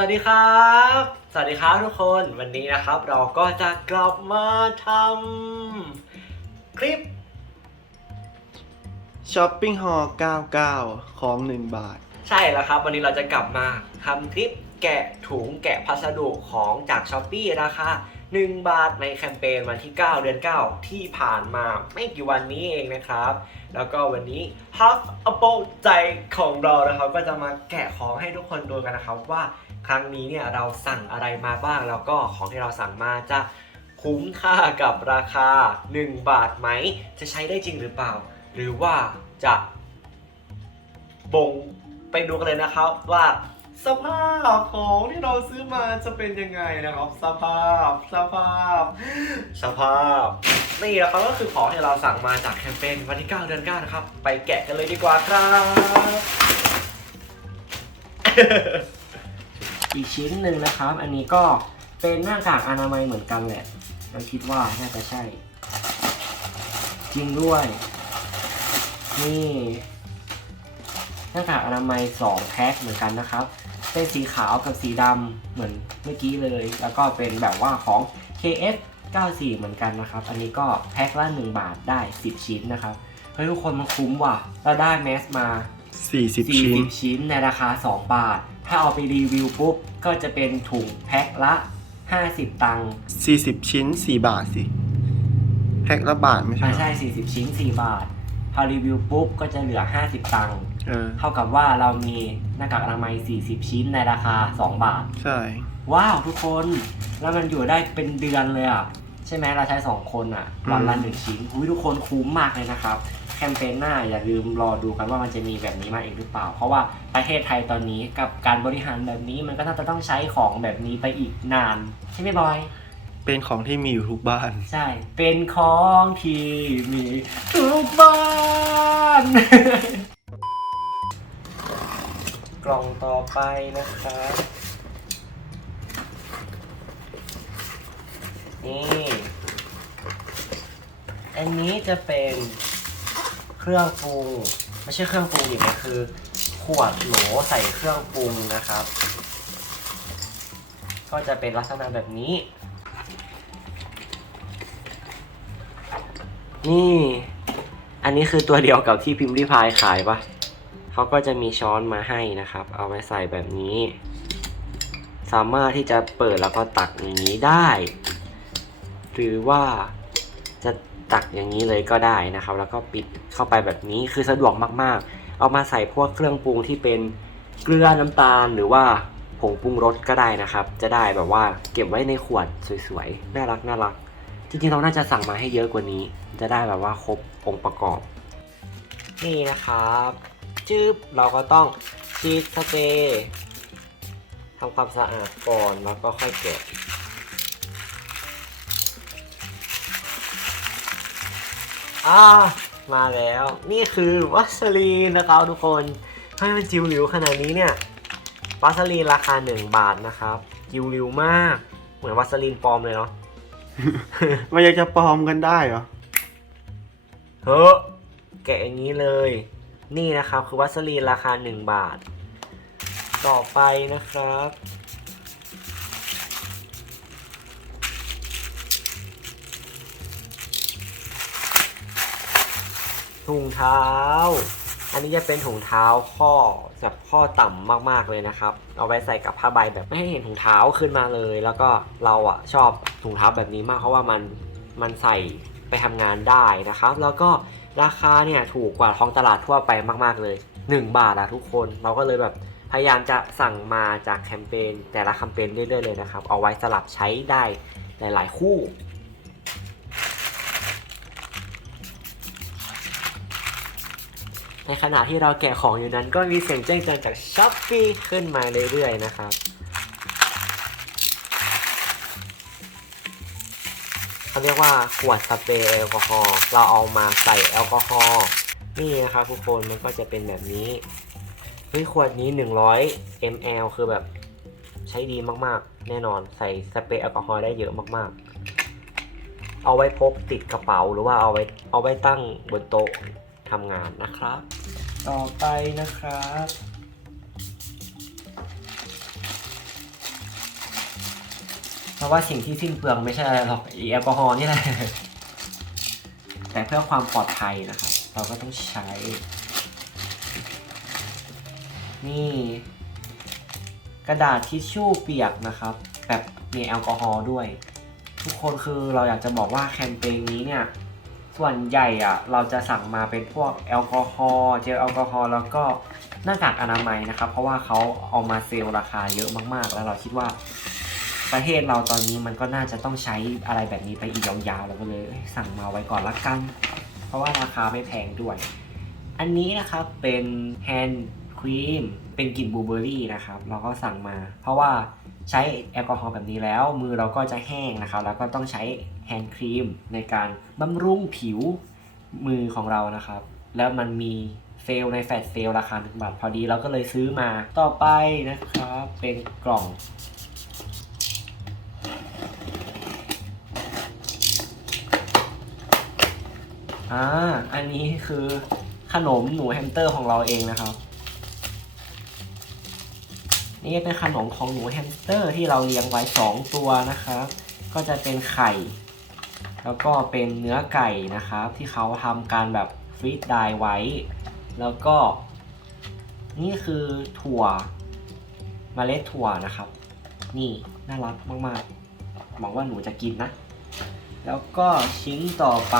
สวัสดีครับ สวัสดีครับทุกคน วันนี้นะครับเราก็จะกลับมาทำคลิปช้อปปิ้งฮอลล์99 ของ 1 บาท ใช่แล้วครับ วันนี้เราจะกลับมาทำคลิปแกะถุงแกะพัสดุของจากช้อปปีราคา 1 บาทในแคมเปญวันที่ 9 เดือน 9 ที่ผ่านมาไม่กี่วันนี้เองนะครับ แล้วก็วันนี้ Half a b o ใจของเรานะครับก็จะมาแกะของให้ทุกคนดูกันนะครับว่าครั้งนี้เนี่ยเราสั่งอะไรมาบ้างแล้วก็ของที่เราสั่งมาจะคุ้มค่ากับราคา 1 บาทไหม จะใช้ได้จริงหรือเปล่า หรือว่าจะบ่งไปดูกันเลยนะครับว่า สภาพของที่เราซื้อมาจะเป็นยังไงนะครับ สภาพ สภาพ สภาพ นี่แหละครับก็คือของที่เราสั่งมาจากแคมเปญวันที่9เดือน9นะครับ ไปแกะกันเลยดีกว่าครับอีกชิ้นหนึ่งนะครับ อันนี้ก็เป็นหน้ากากอนามัยเหมือนกันแหละเราคิดว่าน่าจะใช่ จริงด้วย นี่หน้ากากอนามัย 2 แพ็คเหมือนกันนะครับ เป็นสีขาวกับสีดำเหมือนเมื่อกี้เลย แล้วก็เป็นแบบว่าของ KF 94 เหมือนกันนะครับ อันนี้ก็แพ็คละ 1 บาทได้ 10 ชิ้นนะครับ เฮ้ยทุกคนมันคุ้มว่ะ เราได้แมสมา 40 ชิ้น40 ชิ้นในราคา 2 บาท ถ้าเอาไปรีวิวปุ๊บ ก็จะเป็นถุงแพ็คละ 50 ตังค์40 ชิ้น 4 บาทสิ แพ็คละบาทไม่ใช่อ่าเหรอใช่ 40 ชิ้น 4 บาท พอรีวิวปุ๊บ ก็จะเหลือ 50 ตังค์ เออ เท่ากับว่าเรามีหน้ากากอนามัย 40 ชิ้นในราคา 2 บาท ใช่ ว้าวทุกคนแล้วมันอยู่ได้เป็นเดือนเลยอะ ใช่ไหมเราใช้ 2 คนอะ วันละ1ชิ้นหุยทุกคนคุ้มมากเลยนะครับ แคมเปญหน้าอย่าลืมรอดูกันว่ามันจะมีแบบนี้มาอีกหรือเปล่า เพราะว่าประเทศไทยตอนนี้กับการบริหารแบบนี้มันก็น่าจะต้องใช้ของแบบนี้ไปอีกนาน ใช่ไหมบอย เป็นของที่มีอยู่ทุกบ้าน ใช่ เป็นของที่มีทุกบ้านก ล่องต่อไปนะครับนี่ อันนี้จะเป็นเครื่องปรุงไม่ใช่เครื่องปรุงอีกนะคือ ขวดโหลใส่เครื่องปรุงนะครับ ก็จะเป็นลักษณะแบบนี้ นี่ อันนี้คือตัวเดียวกับที่พิมพ์ริพายขายปะ เขาก็จะมีช้อนมาให้นะครับ เอาไว้ใส่แบบนี้ สามารถที่จะเปิดแล้วก็ตักอย่างนี้ได้ หรือว่าจะตักอย่างนี้เลยก็ได้นะครับ แล้วก็ปิดเข้าไปแบบนี้คือสะดวกมากๆ เอามาใส่พวกเครื่องปรุงที่เป็นเกลือน้ำตาลหรือว่าผงปรุงรสก็ได้นะครับ จะได้แบบว่าเก็บไว้ในขวดสวยๆ น่ารักน่ารัก จริงๆ เราน่าจะสั่งมาให้เยอะกว่านี้ จะได้แบบว่าครบองค์ประกอบ นี่นะครับ จืบเราก็ต้องฉีดสเปรย์ทำความสะอาดก่อนแล้วก็ค่อยแกะอ่ามาแล้วนี่คือวัสลีนนะครับทุกคนให้มันจิ๋วหลิวขนาดนี้เนี่ยวัสลีนราคา 1 บาทนะครับ จิ๋วหลิวมาก เหมือนวัสลีนปลอมเลยเนาะมันยังจะปลอมกันได้เหรอเฮ้อแกะอย่างนี้เลย นี่นะครับคือวัสลีนราคา 1 บาท ต่อไปนะครับ ถุงเท้า อันนี้จะเป็นถุงเท้าข้อแบบข้อต่ำมากๆเลยนะครับ เอาไว้ใส่กับผ้าใบแบบไม่ให้เห็นถุงเท้าขึ้นมาเลย แล้วก็เราอะชอบถุงเท้าแบบนี้มากเพราะว่ามันมันใส่ไปทำงานได้นะครับ แล้วก็ ราคาเนี่ยถูกกว่าท้องตลาดทั่วไปมาก ๆเลย 1 บาทอะทุกคนเราก็เลยแบบพยายามจะสั่งมาจากแคมเปญแต่ละแคมเปญเรื่อยๆเลยนะครับ เอาไว้สลับใช้ได้หลายๆคู่ ในขณะที่เราแกะของอยู่นั้นก็มีเสียงแจ้งเตือนจากช้อปปีขึ้นมาเรื่อยๆนะครับ เขาเรียกว่าขวดสเปรย์แอลกอฮอล์เราเอามาใส่แอลกอฮอล์นี่นะครับทุกคนมันก็จะเป็นแบบนี้เฮ้ยขวดนี้ 100 ml คือแบบใช้ดีมากๆ แน่นอนใส่สเปรย์แอลกอฮอล์ได้เยอะมากๆ เอาไว้พกติดกระเป๋าหรือว่าเอาไว้เอาไว้ตั้งบนโต๊ะทำงานนะครับ ต่อไปนะครับ เพราะว่าสิ่งที่สิ้นเปลืองไม่ใช่อะไรหรอกอีแอลกอฮอล์นี่แหละ แต่เพื่อความปลอดภัยนะครับ เราก็ต้องใช้ นี่ กระดาษทิชชู่เปียกนะครับ แบบมีแอลกอฮอล์ด้วย ทุกคนคือเราอยากจะบอกว่าแคมเปญนี้เนี่ย ส่วนใหญ่อะเราจะสั่งมาเป็นพวกแอลกอฮอล์เจลแอลกอฮอล์แล้วก็หน้ากากอนามัยนะครับ เพราะว่าเขาเอามาเซลล์ราคาเยอะมากๆ แล้วเราคิดว่า ประเทศเราตอนนี้มันก็น่าจะต้องใช้อะไรแบบนี้ไปอีกยาวๆเราก็เลยสั่งมาไว้ก่อนละกัน เพราะว่าราคาไม่แพงด้วย อันนี้นะครับเป็นแฮนด์ครีมเป็นกลิ่นบลูเบอร์รี่นะครับเราก็สั่งมา เพราะว่าใช้แอลกอฮอล์แบบนี้แล้ว มือเราก็จะแห้งนะครับ แล้วก็ต้องใช้แฮนด์ครีมในการบำรุงผิวมือของเรานะครับ แล้วมันมีเซลในแฟลชเซลราคาหนึ่งบาทพอดีเราก็เลยซื้อมาต่อไปนะครับเป็นกล่อง อ่า อันนี้คือขนมหนูแฮมสเตอร์ของเราเองนะครับ นี่เป็นขนมของหนูแฮมสเตอร์ที่เราเลี้ยงไว้สองตัวนะครับ ก็จะเป็นไข่ แล้วก็เป็นเนื้อไก่นะครับ ที่เขาทำการแบบฟรีดไดไว้ แล้วก็ นี่คือถั่วเมล็ดถั่วนะครับ นี่น่ารักมากๆหวังว่าหนูจะกินนะ แล้วก็ชิ้นต่อไป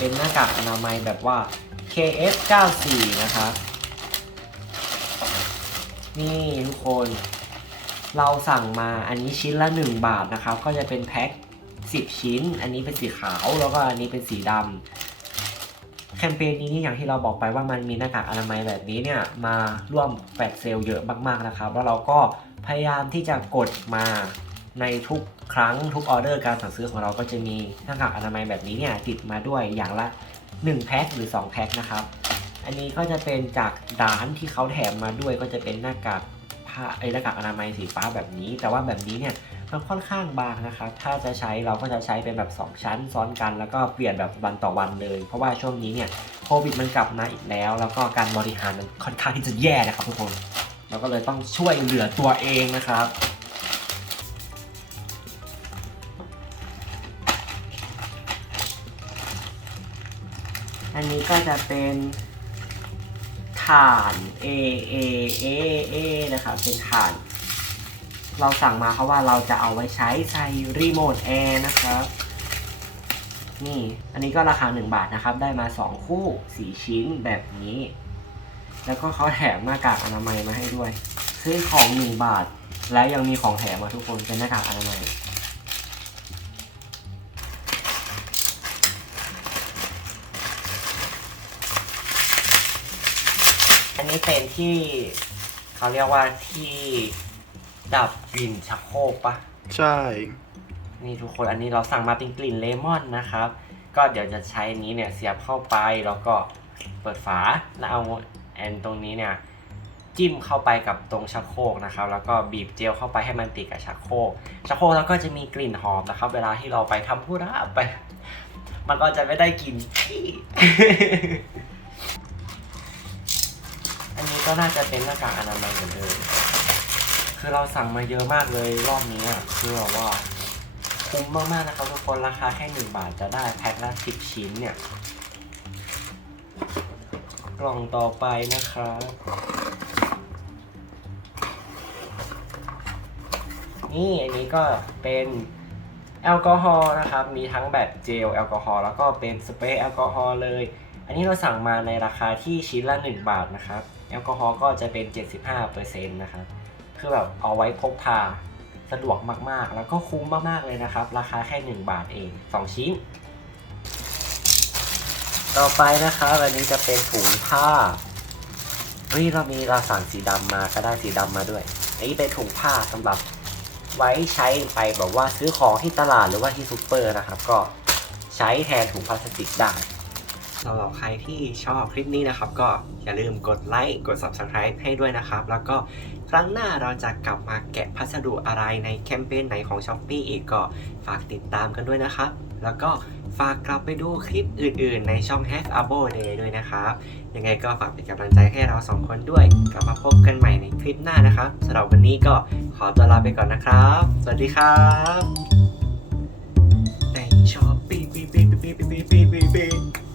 เป็นหน้ากากอนามัยแบบว่า KF94 นะครับนี่ทุกคน เราสั่งมาอันนี้ชิ้นละ 1 บาทนะครับ ก็จะเป็นแพ็ค10 ชิ้น อันนี้เป็นสีขาวแล้วก็อันนี้เป็นสีดำแคมเปญนี้นี่อย่างที่เราบอกไปว่ามันมีหน้ากากอนามัยแบบนี้เนี่ยมาร่วมแฟลชเซลล์เยอะมากๆนะครับ แล้วเราก็พยายามที่จะกดมา ในทุกครั้งทุกออเดอร์การสั่งซื้อของเราก็จะมีหน้ากากอนามัยแบบนี้เนี่ยติดมาด้วยอย่างละ 1 แพ็คหรือ 2 แพ็คนะครับ อันนี้ก็จะเป็นจากร้านที่เขาแถมมาด้วยก็จะเป็นหน้ากากผ้าไอ้หน้ากากอนามัยสีฟ้าแบบนี้ แต่ว่าแบบนี้เนี่ยมันค่อนข้างบางนะครับ ถ้าจะใช้เราก็จะใช้เป็นแบบ 2 ชั้นซ้อนกันแล้วก็เปลี่ยนแบบวันต่อวันเลย เพราะว่าช่วงนี้เนี่ยโควิดมันกลับมาอีกแล้ว แล้วก็การบริหารมันค่อนข้างที่จะแย่นะครับทุกคน เราก็เลยต้องช่วยเหลือตัวเองนะครับ อันนี้ก็จะเป็นถ่าน A A A A นะครับ เป็นถ่าน เราสั่งมาเพราะว่าเราจะเอาไว้ใช้ใส่รีโมทแอร์นะครับ นี่ อันนี้ก็ราคา 1 บาทนะครับ ได้มา 2 คู่ 4 ชิ้นแบบนี้ แล้วก็เขาแถมหน้ากากอนามัยมาให้ด้วย ซื้อของ 1 บาท และยังมีของแถมมาทุกคน เป็นหน้ากากอนามัย อันนี้เป็นที่เขาเรียกว่าที่ดับกลิ่นชักโครกปะใช่ นี่ทุกคนอันนี้เราสั่งมาเป็นกลิ่นเลมอนนะครับ ก็เดี๋ยวจะใช้อันนี้เนี่ยเสียบเข้าไปแล้วก็เปิดฝาแล้วเอาแอนตรงนี้เนี่ยจิ้มเข้าไปกับตรงชักโครกนะครับ แล้วก็บีบเจลเข้าไปให้มันติดกับชักโครกชักโครกแล้วก็จะมีกลิ่นหอมนะครับ เวลาที่เราไปทำธุระไป มันก็จะไม่ได้กลิ่นขี้อันนี้ ก็น่าจะเป็นหน้ากากอนามัยเหมือนเดิม คือเราสั่งมาเยอะมากเลยรอบนี้อะคือแบบว่าคุ้มมากๆนะครับทุกคนราคาแค่หนึ่งบาทจะได้แพ็คละสิบชิ้นเนี่ย กล่องต่อไปนะครับ นี่อันนี้ก็เป็นแอลกอฮอล์นะครับ มีทั้งแบบเจลแอลกอฮอล์แล้วก็เป็นสเปรย์แอลกอฮอล์เลย อันนี้เราสั่งมาในราคาที่ชิ้นละ 1 บาทนะครับ แอลกอฮอล์ก็จะเป็น 75%นะครับ คือแบบเอาไว้พกพาสะดวกมากๆ แล้วก็คุ้มมากๆเลยนะครับ ราคาแค่ 1 บาทเอง 2 ชิ้น ต่อไปนะครับอันนี้จะเป็นถุงผ้าเฮ้ยเรามีเราสั่งสีดำมาก็ได้สีดำมาด้วย อันนี้เป็นถุงผ้าสำหรับไว้ใช้ไปแบบว่าซื้อของที่ตลาดหรือว่าที่ซูเปอร์นะครับ ก็ใช้แทนถุงพลาสติกได้ สำหรับใครที่ชอบคลิปนี้นะครับ ก็อย่าลืมกดไลค์กด Subscribe ให้ด้วยนะครับ แล้วก็ครั้งหน้าเราจะกลับมาแกะพัสดุอะไรในแคมเปญไหนของ s h อ p e e อีกก็ฝากติดตามกันด้วยนะครับ แล้วก็ฝากกลับไปดูคลิปอื่นๆ ในช่อง Have a b o Day ด้วยนะครับ ยังไงก็ฝากเป็นกำลังใจให้เราสองคนด้วย กลับมาพบกันใหม่ในคลิปหน้านะครับสำหรับวันนี้ก็ขอตัวลาไปก่อนนะครับ สวัสดีครับในชอบปีปีปีปีปีปีปีปี